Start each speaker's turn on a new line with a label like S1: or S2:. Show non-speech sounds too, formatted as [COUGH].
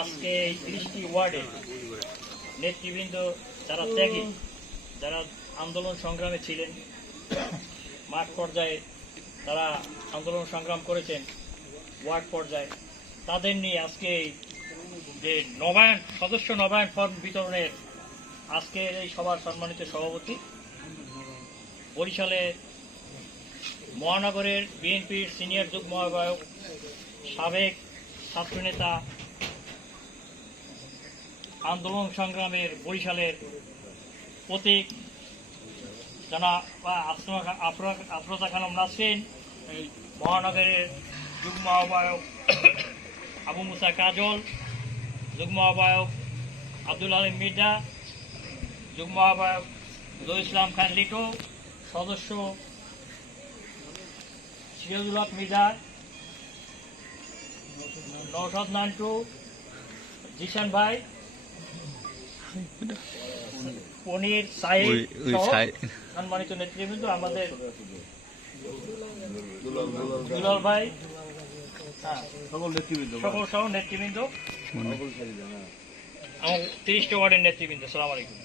S1: আজকে এই তিরিশটি ওয়ার্ডে নেতৃবৃন্দ যারা ত্যাগী, যারা আন্দোলন সংগ্রামে ছিলেন, মাঠ পর্যায়ে তারা আন্দোলন সংগ্রাম করেছেন, ওয়ার্ড পর্যায়ে, তাদের নিয়ে আজকে যে নবায়ন, সদস্য নবায়ন ফর্ম বিতরণের আজকে এই সভার সম্মানিত সভাপতি, বরিশালে মহানগরের বিএনপির সিনিয়র যুগ্ম আহ্বায়ক, সাবেক ছাত্রনেতা আন্দোলন সংগ্রামের বরিশালের প্রতীক জানা আফরোজা খানম নাসরিন মহানগরের যুগ্ম আহ্বায়ক [COUGHS] আবু মুসা কাজল, যুগ্ম আহ্বায়ক আব্দুল আলিম মির্জা, যুগ্ম আহ্বায়ক ইসলাম খান লিটু, সদস্য সিরাজুল হক মির্জা নৌসদ নান্টু, জিশান ভাই পনির। সহ সম্মানিত নেতৃবৃন্দ আমাদের দুলাল ভাই হ্যাঁ,
S2: সকল নেতৃবৃন্দ
S1: সকল সহ নেতৃবৃন্দ। আমার তিরিশটা ওয়ার্ডের নেতৃবৃন্দ সালাম আলাইকুম।